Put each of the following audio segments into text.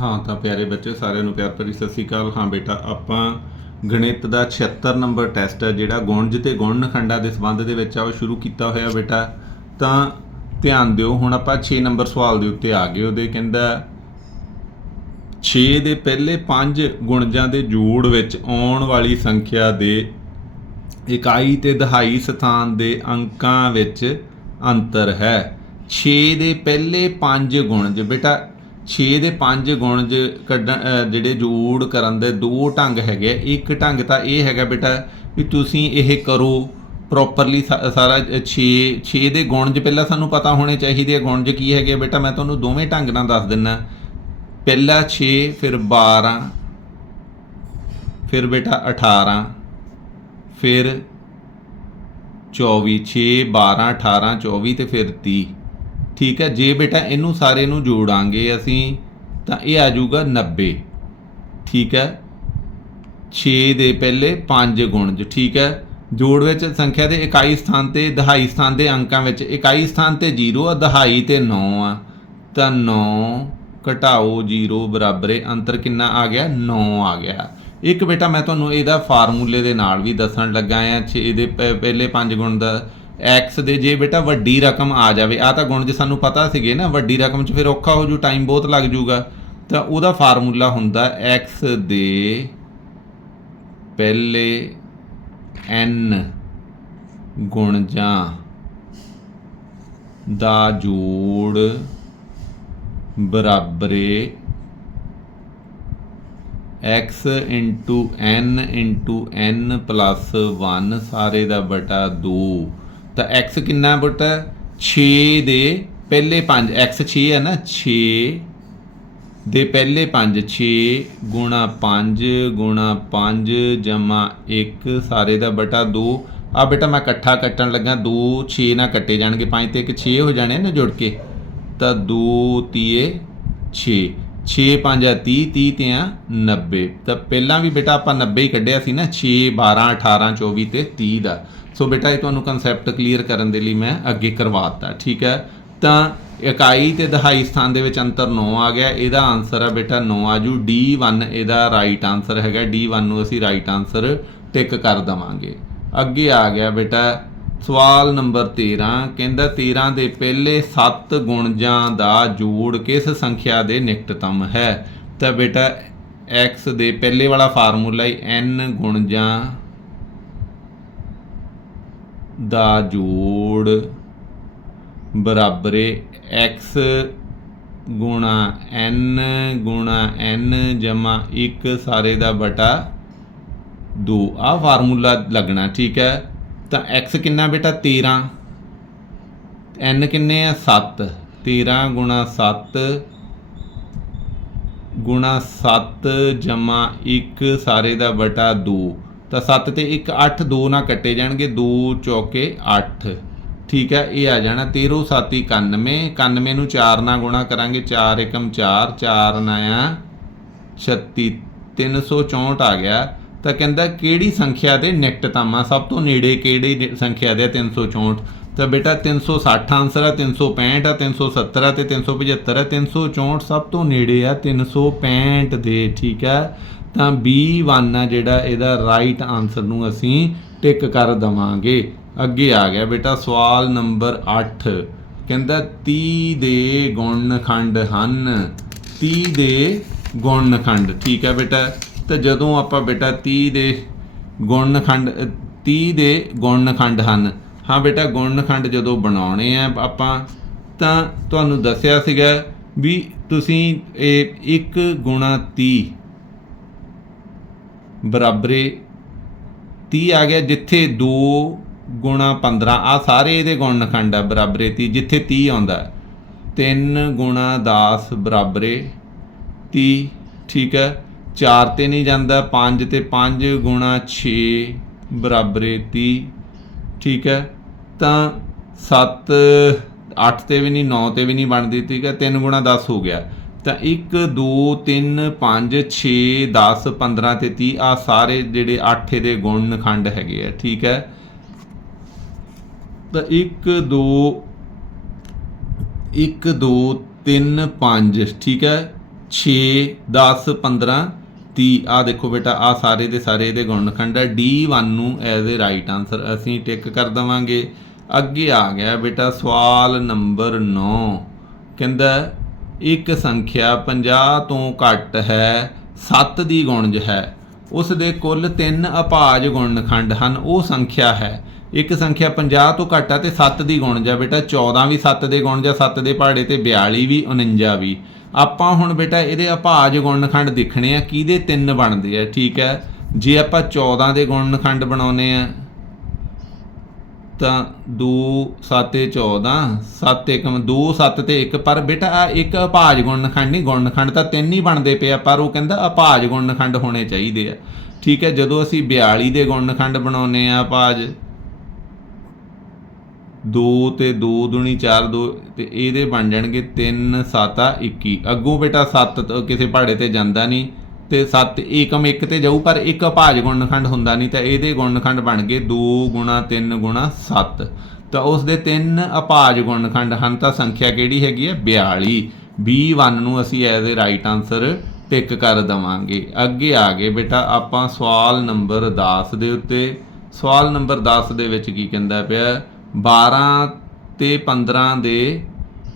ਹਾਂ, ਤਾਂ ਪਿਆਰੇ ਬੱਚੇ ਸਾਰਿਆਂ ਨੂੰ ਪਿਆਰ ਭਰੀ ਸਤਿ ਸ੍ਰੀ ਅਕਾਲ। ਹਾਂ ਬੇਟਾ, ਆਪਾਂ ਗਣਿਤ ਦਾ 76 ਨੰਬਰ ਟੈਸਟ ਹੈ, ਜਿਹੜਾ ਗੁਣਜ ਤੇ ਗੁਣਨਖੰਡਾਂ ਦੇ ਸੰਬੰਧ ਦੇ ਵਿੱਚ ਆ, ਉਹ ਸ਼ੁਰੂ ਕੀਤਾ ਹੋਇਆ ਬੇਟਾ। ਤਾਂ ਧਿਆਨ ਦਿਓ, ਹੁਣ ਆਪਾਂ 6 ਨੰਬਰ ਸਵਾਲ ਦੇ ਉੱਤੇ ਆ ਗਏ। ਉਹਦੇ ਕਹਿੰਦਾ 6 ਦੇ ਪਹਿਲੇ 5 ਗੁਣਜਾਂ ਦੇ ਜੋੜ ਵਿੱਚ ਆਉਣ ਵਾਲੀ ਸੰਖਿਆ ਦੇ ਇਕਾਈ ਤੇ ਦਹਾਈ ਸਥਾਨ ਦੇ ਅੰਕਾਂ ਵਿੱਚ ਅੰਤਰ ਹੈ। 6 ਦੇ ਪਹਿਲੇ 5 ਗੁਣਜ, ਬੇਟਾ 6 ਦੇ 5 ਗੁਣਜ ਕੱਢਣ ਜਿਹੜੇ ਜੋੜ ਕਰਨ ਦੇ ਦੋ ਢੰਗ ਹੈਗੇ ਆ। ਇੱਕ ਢੰਗ ਤਾਂ ਇਹ ਹੈਗਾ ਬੇਟਾ ਵੀ ਤੁਸੀਂ ਇਹ ਕਰੋ ਪ੍ਰੋਪਰਲੀ ਸਾਰਾ 6 6 ਦੇ ਗੁਣ ਜ ਪਹਿਲਾਂ ਸਾਨੂੰ ਪਤਾ ਹੋਣੇ ਚਾਹੀਦੇ ਆ। ਗੁਣਜ ਕੀ ਹੈਗੇ ਆ ਬੇਟਾ? ਮੈਂ ਤੁਹਾਨੂੰ ਦੋਵੇਂ ਢੰਗ ਨਾਲ ਦੱਸ ਦਿੰਨਾ। ਪਹਿਲਾ 6 ਫਿਰ 12 ਫਿਰ ਬੇਟਾ 18 ਫਿਰ 24 6 12 18 24 ਤੇ ਫਿਰ 30 ਠੀਕ ਹੈ, ਜੇ ਬੇਟਾ ਇਹਨੂੰ ਸਾਰੇ ਨੂੰ ਜੋੜਾਂਗੇ ਅਸੀਂ, ਤਾਂ ਇਹ ਆ ਜਾਊਗਾ 90 ਠੀਕ ਹੈ 6 ਦੇ ਪਹਿਲੇ 5 ਗੁਣਜ ਠੀਕ ਹੈ, ਜੋੜ ਵਿੱਚ ਸੰਖਿਆ ਦੇ ਇਕਾਈ ਸਥਾਨ ਤੇ ਦਹਾਈ ਸਥਾਨ ਦੇ ਅੰਕਾਂ ਵਿੱਚ, ਇਕਾਈ ਸਥਾਨ ਤੇ 0 ਆ, ਦਹਾਈ ਤੇ 9 ਆ। ਤਾਂ 9 ਘਟਾਓ 0 ਬਰਾਬਰ ਹੈ ਅੰਤਰ ਕਿੰਨਾ ਆ ਗਿਆ? 9 ਆ ਗਿਆ। ਇੱਕ ਬੇਟਾ, ਮੈਂ ਤੁਹਾਨੂੰ ਇਹਦਾ ਫਾਰਮੂਲੇ ਦੇ ਨਾਲ ਵੀ ਦੱਸਣ ਲੱਗਾ ਆ 6 ਦੇ ਪਹਿਲੇ 5 ਗੁਣ ਦਾ x ਦੇ ਜੇ ਬੇਟਾ ਵੱਡੀ ਰਕਮ ਆ ਜਾਵੇ ਆ ਤਾਂ ਗੁਣ ਜੇ ਸਾਨੂੰ ਪਤਾ ਸੀਗੇ ਨਾ, ਵੱਡੀ ਰਕਮ 'ਚ ਫਿਰ ਔਖਾ ਹੋ ਜੂ ਟਾਈਮ ਬਹੁਤ ਲੱਗ ਜੂਗਾ। ਤਾਂ ਉਹਦਾ ਫਾਰਮੂਲਾ ਹੁੰਦਾ x ਦੇ ਪਹਿਲੇ n ਗੁਣਜਾਂ ਦਾ ਜੋੜ ਬਰਾਬਰੇ x into n into n plus 1 ਸਾਰੇ ਦਾ ਬਟਾ 2 ਤਾਂ x ਕਿੰਨਾ ਬਟਾ 6 ਦੇ ਪਹਿਲੇ 5 x 6 ਹੈ ਨਾ? 6 ਦੇ ਪਹਿਲੇ 5 6 ਗੁਣਾ 5 ਗੁਣਾ 5 ਜਮਾ 1 ਸਾਰੇ ਦਾ ਬਟਾ 2 ਆ ਬੇਟਾ ਮੈਂ ਇਕੱਠਾ ਕੱਟਣ ਲੱਗਾ 2 6 ਨਾਲ ਕੱਟੇ ਜਾਣਗੇ 5 ਤੇ ਇੱਕ 6 ਹੋ ਜਾਣੇ ਨਾ ਜੁੜ ਕੇ। ਤਾਂ 2 ਤੀਏ 6 6 5 ਆ 30 30 ਤੇ ਆ 90 ਤਾਂ ਪਹਿਲਾਂ ਵੀ ਬੇਟਾ ਆਪਾਂ 90 ਹੀ ਕੱਢਿਆ ਸੀ ਨਾ 6 12 18 24 ਤੇ 30 ਦਾ। ਸੋ ਬੇਟਾ, ਇਹ ਤੁਹਾਨੂੰ ਕਨਸੈਪਟ ਕਲੀਅਰ ਕਰਨ ਦੇ ਲਈ ਮੈਂ ਅੱਗੇ ਕਰਵਾਤਾ, ਠੀਕ ਹੈ? ਤਾਂ ਇਕਾਈ ਤੇ ਦਹਾਈ ਸਥਾਨ ਦੇ ਵਿੱਚ ਅੰਤਰ 9 ਆ ਗਿਆ। ਇਹਦਾ ਆਨਸਰ ਆ ਬੇਟਾ 9 ਆਜੂ D1 ਇਹਦਾ ਰਾਈਟ ਆਨਸਰ ਹੈਗਾ। D1 ਨੂੰ ਅਸੀਂ ਰਾਈਟ ਆਨਸਰ ਟਿਕ ਕਰ ਦਵਾਂਗੇ। ਅੱਗੇ ਆ ਗਿਆ ਬੇਟਾ ਸਵਾਲ ਨੰਬਰ 13 ਕਹਿੰਦਾ 13 ਦੇ ਪਹਿਲੇ 7 ਗੁਣਜਾਂ ਦਾ ਜੋੜ ਕਿਸ ਸੰਖਿਆ ਦੇ ਨਿਕਟਤਮ ਹੈ? ਤਾਂ ਬੇਟਾ, x ਦੇ ਪਹਿਲੇ ਵਾਲਾ ਫਾਰਮੂਲਾ ਹੀ n ਗੁਣਜਾਂ ਦਾ ਜੋੜ ਬਰਾਬਰੇ x ਗੁਣਾ n ਗੁਣਾ n ਜਮਾ 1 ਸਾਰੇ ਦਾ ਬਟਾ 2 ਆ ਫਾਰਮੂਲਾ ਲੱਗਣਾ ਠੀਕ ਹੈ। ਤਾਂ x ਕਿੰਨਾ ਬੇਟਾ? 13 n ਕਿੰਨੇ ਆ? 7 13 ਗੁਣਾ 7 ਗੁਣਾ 7 ਜਮਾ 1 ਸਾਰੇ ਦਾ ਬਟਾ 2 ਤਾਂ 7 ਤੇ 1 8 2 ਨਾਲ ਕੱਟੇ ਜਾਣਗੇ। 2 ਚੌਕੇ 8 ਠੀਕ ਹੈ, ਇਹ ਆ ਜਾਣਾ 13 7 91 91 ਨੂੰ 4 ਨਾਲ ਗੁਣਾ ਕਰਾਂਗੇ। 4 ਏਕਮ 4 4 ਨਾਇਆ 36 364 ਆ ਗਿਆ। ਤਾਂ ਕਹਿੰਦਾ ਕਿਹੜੀ ਸੰਖਿਆ ਦੇ ਨਿਕਟਤਮ ਸਭ ਤੋਂ ਨੇੜੇ ਕਿਹੜੀ ਸੰਖਿਆ ਦੇ ਆ? 364 ਤਾਂ ਬੇਟਾ 360 ਆਨਸਰ ਆ 365 ਆ 370 ਆ ਤੇ 375 ਆ। 364 ਸਭ ਤੋਂ ਨੇੜੇ ਆ 365 ਦੇ, ਠੀਕ ਹੈ ਤਾਂ B1 ਆ ਜਿਹੜਾ ਇਹਦਾ ਰਾਈਟ ਆਨਸਰ ਨੂੰ ਅਸੀਂ ਟਿਕ ਕਰ ਦਵਾਂਗੇ। ਅੱਗੇ ਆ ਗਿਆ ਬੇਟਾ ਸਵਾਲ ਨੰਬਰ 8 ਕਹਿੰਦਾ 30 ਦੇ ਗੁਣਨਖੰਡ ਹਨ। 30 ਦੇ ਗੁਣਨਖੰਡ, ਠੀਕ ਹੈ ਬੇਟਾ? ਤਾਂ ਜਦੋਂ ਆਪਾਂ ਬੇਟਾ 30 ਦੇ ਗੁਣਨਖੰਡ ਅ, 30 ਦੇ ਗੁਣਨਖੰਡ ਹਨ ਹਾਂ ਬੇਟਾ ਗੁਣਨਖੰਡ ਜਦੋਂ ਬਣਾਉਣੇ ਆ ਆਪਾਂ ਤਾਂ ਤੁਹਾਨੂੰ ਦੱਸਿਆ ਸੀਗਾ ਵੀ ਤੁਸੀਂ ਇਹ 1 ਗੁਣਾ 30 ਬਰਾਬਰੇ 30 ਆ ਗਿਆ ਜਿੱਥੇ 2 ਗੁਣਾ 15 ਆ ਸਾਰੇ ਇਹਦੇ ਗੁਣਨਖੰਡ ਆ ਬਰਾਬਰੇ 30 ਜਿੱਥੇ 30 ਆਉਂਦਾ। 3 ਗੁਣਾ 10 ਬਰਾਬਰੇ 30 ਠੀਕ ਹੈ। 4 ਤੇ ਨਹੀਂ ਜਾਂਦਾ 5 ਤੇ 5 ਗੁਣਾ 6 ਬਰਾਬਰੇ 30 ਠੀਕ ਹੈ? ਤਾਂ 7 8 ਤੇ ਵੀ ਨਹੀਂ 9 ਤੇ ਵੀ ਨਹੀਂ ਬਣਦੀ, ਠੀਕ ਹੈ? 3 ਗੁਣਾ 10 ਹੋ ਗਿਆ। ਤਾਂ 1 2 3 5 6 10 15 ਤੇ 30 ਆ ਸਾਰੇ ਜਿਹੜੇ 8 ਦੇ ਗੁਣਨਖੰਡ ਹੈਗੇ ਆ, ਠੀਕ ਹੈ? ਤਾਂ 1 2 1 2 3 5 ਠੀਕ ਹੈ? 6 10 15 ਤੀ ਆ ਦੇਖੋ ਬੇਟਾ ਆ ਸਾਰੇ ਦੇ ਸਾਰੇ ਇਹਦੇ ਗੁਣਨਖੰਡ ਆ D1 ਨੂੰ ਐਜ਼ ਅ ਰਾਈਟ ਆਨਸਰ ਅਸੀਂ ਟਿਕ ਕਰ ਦਵਾਂਗੇ। ਅੱਗੇ ਆ ਗਿਆ ਬੇਟਾ ਸਵਾਲ ਨੰਬਰ 9 ਕਹਿੰਦਾ, ਇੱਕ ਸੰਖਿਆ 50 ਤੋਂ ਘੱਟ ਹੈ 7 ਦੀ ਗੁਣਜ ਹੈ। ਉਸ ਦੇ ਕੁੱਲ 3 ਅਭਾਜ ਗੁਣਨਖੰਡ ਹਨ, ਉਹ ਸੰਖਿਆ ਹੈ। ਇੱਕ ਸੰਖਿਆ 50 ਤੋਂ ਘੱਟ ਹੈ ਤੇ 7 ਦੀ ਗੁਣਜ ਹੈ ਬੇਟਾ। 14 ਵੀ 7 ਦੇ ਗੁਣਜ ਹੈ 7 ਦੇ ਪਹਾੜੇ ਤੇ 42 ਵੀ 49 ਵੀ। ਆਪਾਂ ਹੁਣ ਬੇਟਾ ਇਹਦੇ ਅਭਾਜ ਗੁਣਨਖੰਡ ਦੇਖਣੇ ਆ, ਕਿਹਦੇ ਤਿੰਨ ਬਣਦੇ ਆ, ਠੀਕ ਹੈ? ਜੇ ਆਪਾਂ 14 ਦੇ ਗੁਣਨਖੰਡ ਬਣਾਉਨੇ ਆ, ਤਾਂ 2 7 14 7 1 2 7 ਤੇ 1 ਪਰ ਬੇਟਾ ਆ ਇੱਕ ਅਭਾਜ ਗੁਣਨਖੰਡ ਨਹੀਂ, ਗੁਣਨਖੰਡ ਤਾਂ ਤਿੰਨ ਹੀ ਬਣਦੇ ਪਏ ਆ, ਪਰ ਉਹ ਕਹਿੰਦਾ ਅਭਾਜ ਗੁਣਨਖੰਡ ਹੋਣੇ ਚਾਹੀਦੇ ਆ, ਠੀਕ ਹੈ? ਜਦੋਂ ਅਸੀਂ 42 ਦੇ ਗੁਣਨਖੰਡ ਬਣਾਉਨੇ ਆ ਅਪਾਜ 2 ਤੇ 2 ਦੁਣੀ 4 2 ਤੇ ਇਹਦੇ ਬਣ ਜਾਣਗੇ 3 7 21 ਅੱਗੋਂ ਬੇਟਾ 7 ਕਿਸੇ ਪਹਾੜੇ ਤੇ ਜਾਂਦਾ ਨਹੀਂ, ਤੇ 7 ਏਕਮ 1 ਤੇ ਜਾਊ, ਪਰ ਇੱਕ ਅਭਾਜ ਗੁਣਨਖੰਡ ਹੁੰਦਾ ਨਹੀਂ, ਤਾਂ ਇਹਦੇ ਗੁਣਨਖੰਡ ਬਣ ਗਏ 2 ਗੁਣਾ 3 ਗੁਣਾ 7 ਤਾਂ ਉਸ ਦੇ ਤਿੰਨ ਅਪਾਜ ਗੁਣਨਖੰਡ ਹਨ, ਤਾਂ ਸੰਖਿਆ ਕਿਹੜੀ ਹੈਗੀ ਹੈ? 42 B1 ਨੂੰ ਅਸੀਂ as a right answer tick ਕਰ ਦਵਾਂਗੇ। ਅੱਗੇ ਆ ਗਏ ਬੇਟਾ, ਆਪਾਂ ਸਵਾਲ ਨੰਬਰ 10 ਦੇ ਉੱਤੇ। ਸਵਾਲ ਨੰਬਰ 10 ਦੇ ਵਿੱਚ ਕੀ ਕਹਿੰਦਾ ਪਿਆ? 12 ਤੇ 15 ਦੇ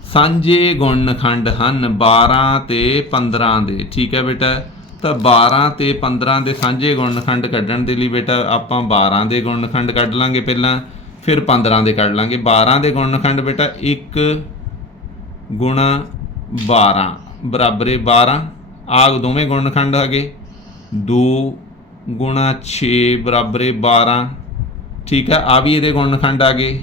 ਸਾਂਝੇ ਗੁਣਨਖੰਡ ਹਨ 12 ਤੇ 15 ਦੇ। ਠੀਕ ਹੈ ਬੇਟਾ? ਤਾਂ 12 ਤੇ 15 ਦੇ ਸਾਂਝੇ ਗੁਣਨਖੰਡ ਕੱਢਣ ਦੇ ਲਈ ਬੇਟਾ ਆਪਾਂ 12 ਦੇ ਗੁਣਨਖੰਡ ਕੱਢ ਲਾਂਗੇ ਪਹਿਲਾਂ, ਫਿਰ 15 ਦੇ ਕੱਢ ਲਾਂਗੇ। 12 ਦੇ ਗੁਣਨਖੰਡ ਬੇਟਾ 1 ਗੁਣਾ 12 ਬਰਾਬਰੇ 12 ਆਗ ਦੋਵੇਂ ਗੁਣਨਖੰਡ ਹੈਗੇ। 2 ਗੁਣਾ 6 ਬਰਾਬਰੇ 12 ਠੀਕ ਹੈ, ਆ ਵੀ ਇਹਦੇ ਗੁਣਨਖੰਡ ਆ ਗਏ।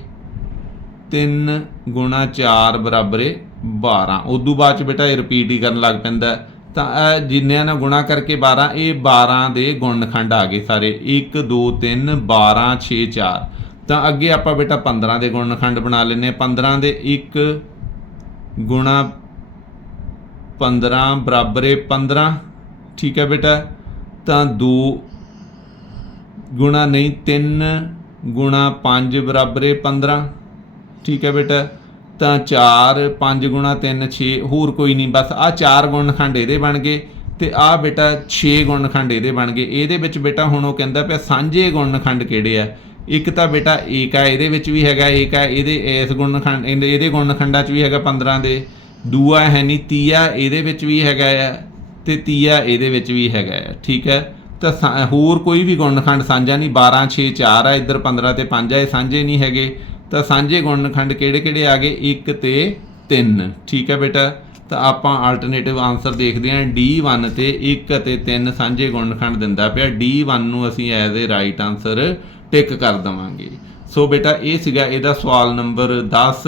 3 ਗੁਣਾ 4 ਬਰਾਬਰੇ 12 ਉਦੋਂ ਬਾਅਦ ਚ ਬੇਟਾ ਇਹ ਰਿਪੀਟ ਹੀ ਕਰਨ ਲੱਗ ਪੈਂਦਾ ਤਾਂ ਇਹ ਜਿੰਨਿਆਂ ਨਾਲ ਗੁਣਾ ਕਰਕੇ 12 ਇਹ 12 ਦੇ ਗੁਣਨਖੰਡ ਆ ਗਏ ਸਾਰੇ। 1 2 3 12 6 4 ਤਾਂ ਅੱਗੇ ਆਪਾਂ ਬੇਟਾ 15 ਦੇ ਗੁਣਨਖੰਡ ਬਣਾ ਲੈਨੇ 15 ਦੇ 1 ਗੁਣਾ 15 ਬਰਾਬਰੇ 15 ਠੀਕ ਹੈ ਬੇਟਾ। ਤਾਂ 2 ਗੁਣਾ ਨਹੀਂ 3 ਗੁਣਾ 5 ਬਰਾਬਰੇ 15 ਠੀਕ ਹੈ ਬੇਟਾ? ਤਾਂ 4 5 ਗੁਣਾ 3 6 ਹੋਰ ਕੋਈ ਨਹੀਂ। ਬਸ ਆ ਚਾਰ ਗੁਣਨਖੰਡ ਇਹਦੇ ਬਣ ਗਏ ਤੇ ਆ ਬੇਟਾ 6 ਗੁਣਨਖੰਡ ਇਹਦੇ ਬਣ ਗਏ। ਇਹਦੇ ਵਿੱਚ ਬੇਟਾ ਹੁਣ ਉਹ ਕਹਿੰਦਾ ਪਿਆ, ਸਾਂਝੇ ਗੁਣਨਖੰਡ ਕਿਹੜੇ ਆ? ਇੱਕ ਤਾਂ ਬੇਟਾ ਏਕ ਆ, ਇਹਦੇ ਵਿੱਚ ਵੀ ਹੈਗਾ ਏਕ ਆ, ਇਹਦੇ ਇਸ ਗੁਣ ਖੰਡ, ਇਹਦੇ ਇਹਦੇ ਗੁਣਨਖੰਡਾਂ 'ਚ ਵੀ ਹੈਗਾ 15 ਦੇ। ਦੂਆ ਹੈ ਨਹੀਂ ਤੀਆ ਇਹਦੇ ਵਿੱਚ ਵੀ ਹੈਗਾ ਆ ਤੇ ਤੀਆ ਇਹਦੇ ਵਿੱਚ ਵੀ ਹੈਗਾ ਆ। ਠੀਕ ਹੈ? ਤਾਂ ਸਾ- ਹੋਰ ਕੋਈ ਵੀ ਗੁਣਨਖੰਡ ਸਾਂਝਾ ਨਹੀਂ 12 6 4 ਆ, ਇੱਧਰ 15 ਤੇ 5 ਆ, ਇਹ ਸਾਂਝੇ ਨਹੀਂ ਹੈਗੇ। ਤਾਂ ਸਾਂਝੇ ਗੁਣਨਖੰਡ ਕਿਹੜੇ ਕਿਹੜੇ ਆ ਗਏ? 1 ਤੇ 3 ਠੀਕ ਹੈ ਬੇਟਾ? ਤਾਂ ਆਪਾਂ ਆਲਟਰਨੇਟਿਵ ਆਨਸਰ ਦੇਖਦੇ ਹਾਂ। D1 ਤੇ 1 ਅਤੇ 3 ਸਾਂਝੇ ਗੁਣਨਖੰਡ ਦਿੰਦਾ ਪਿਆ। D1 ਨੂੰ ਅਸੀਂ as a right answer tick ਕਰ ਦਵਾਂਗੇ। ਸੋ ਬੇਟਾ, ਇਹ ਸੀਗਾ ਇਹਦਾ ਸਵਾਲ ਨੰਬਰ 10